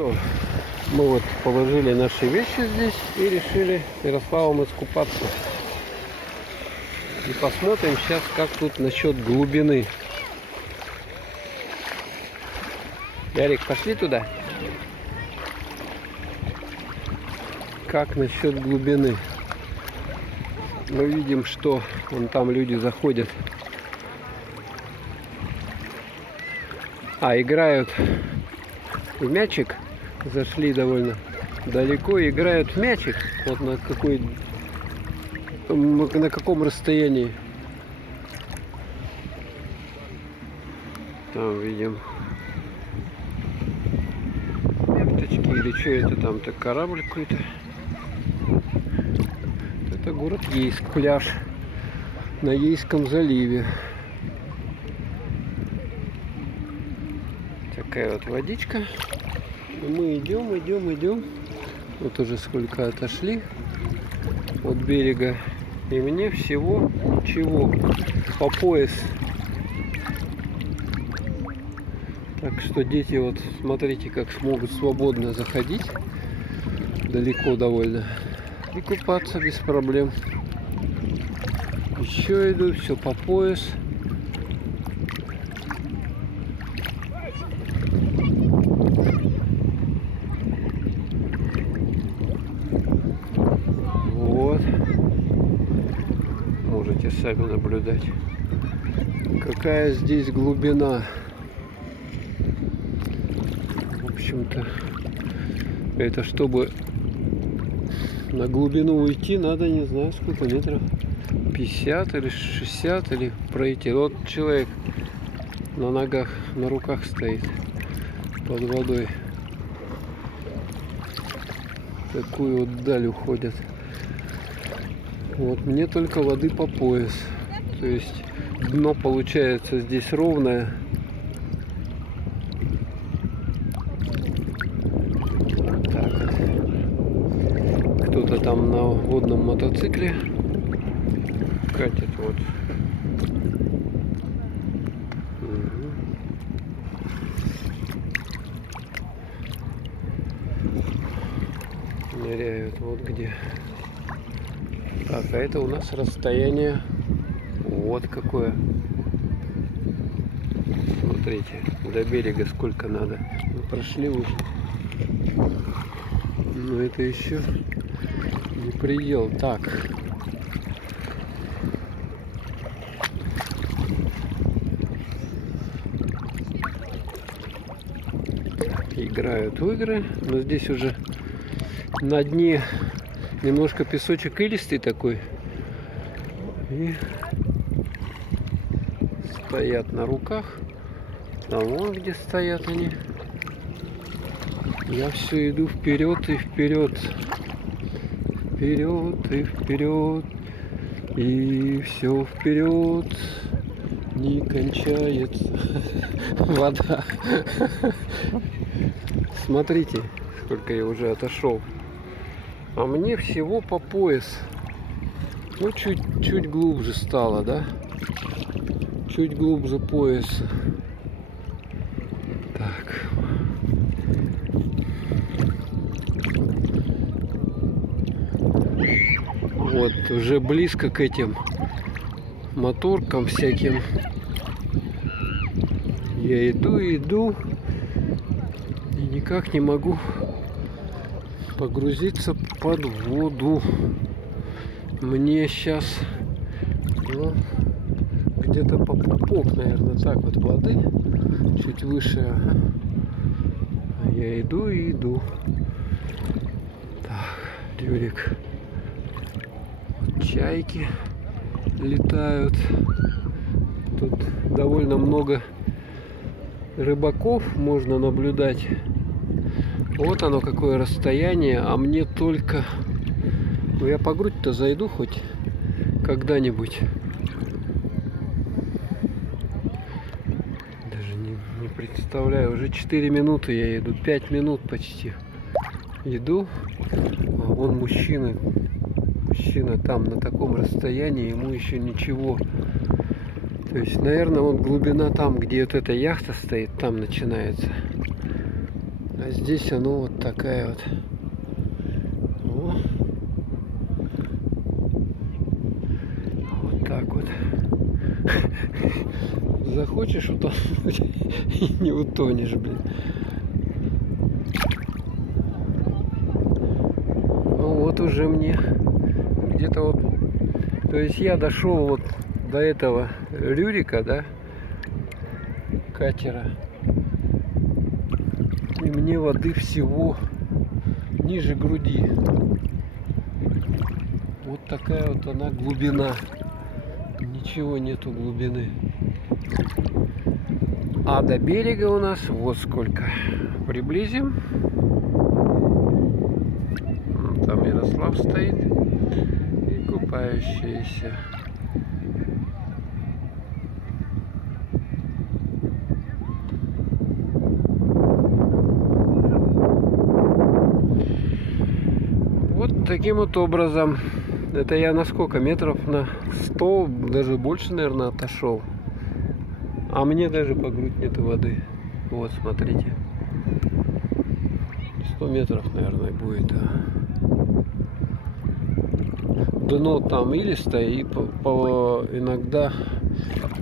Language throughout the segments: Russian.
что, мы вот положили наши вещи здесь и решили с Ярославом искупаться. И посмотрим сейчас, как тут насчет глубины. Ярик, пошли туда. Как насчет глубины? Мы видим, что вон там люди заходят. Играют в мячик. Зашли довольно далеко. Играют в мячик. Вот на каком расстоянии. Там видим яхточки или что это там-то, корабль какой-то. Это город Ейск, пляж на Ейском заливе. Такая вот водичка. И мы идем. Вот уже сколько отошли от берега. И мне всего ничего по пояс. Так что дети, вот смотрите, как смогут свободно заходить. Далеко довольно. И купаться без проблем. Еще иду, все по пояс. Вот. Можете сами наблюдать. Какая здесь глубина. В общем-то, это чтобы на глубину уйти, надо, не знаю, сколько метров. 50 или 60 или пройти. Вот человек на ногах, на руках стоит под водой. Такую вот даль уходят. Вот мне только воды по пояс. То есть дно получается здесь ровное. Так вот. Кто-то там на водном мотоцикле катит вот. Ныряют вот где. Так, а это у нас расстояние вот какое. Смотрите, до берега сколько надо. Мы прошли уже. Но это еще не предел. Так. Играют в игры, но здесь уже на дне немножко песочек илистый такой. И стоят на руках. А вон где стоят они. Я все иду вперед и вперед. Вперед и вперед. И все вперед. Не кончается вода. Смотрите, сколько я уже отошел. А мне всего по пояс. Ну, чуть глубже стало, да? Чуть глубже пояса. Так. Вот, уже близко к этим моторкам всяким. Я иду и никак не могу погрузиться под воду. Мне сейчас где-то по пупок, наверное, так вот воды, чуть выше. Ага. Я иду. Так, Юрик. Чайки летают. Тут довольно много рыбаков можно наблюдать. Вот оно какое расстояние, а мне только... Ну, я по грудь-то зайду хоть когда-нибудь. Даже не представляю. Уже 4 минуты я иду. 5 минут почти. Иду. А вон мужчина. Мужчина там на таком расстоянии. Ему еще ничего. То есть, наверное, вот глубина там, где вот эта яхта стоит, там начинается. А здесь оно вот такая вот. О. Вот так вот. Захочешь утонуть и не утонешь, блин. Ну вот уже мне где-то вот, то есть я дошел вот до этого Рюрика, да, катера, и мне воды всего ниже груди. Вот такая вот она глубина. Ничего нету глубины. А до берега у нас вот сколько. Приблизим. Там Ярослав стоит и купающиеся. Вот таким вот образом. Это я на сколько? Метров на 100, даже больше, наверное, отошел. А мне даже по грудь нету воды. Вот, смотрите. 100 метров, наверное, будет. Дно там илистое, и иногда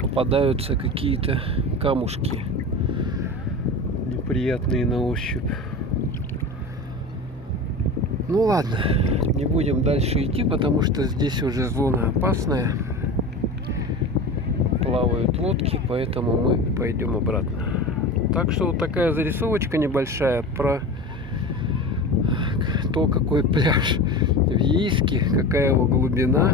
попадаются какие-то камушки неприятные на ощупь. Ну ладно, не будем дальше идти, потому что здесь уже зона опасная. Плавают лодки, поэтому мы пойдем обратно. Так что вот такая зарисовочка небольшая про то, какой пляж в Ейске, какая его глубина.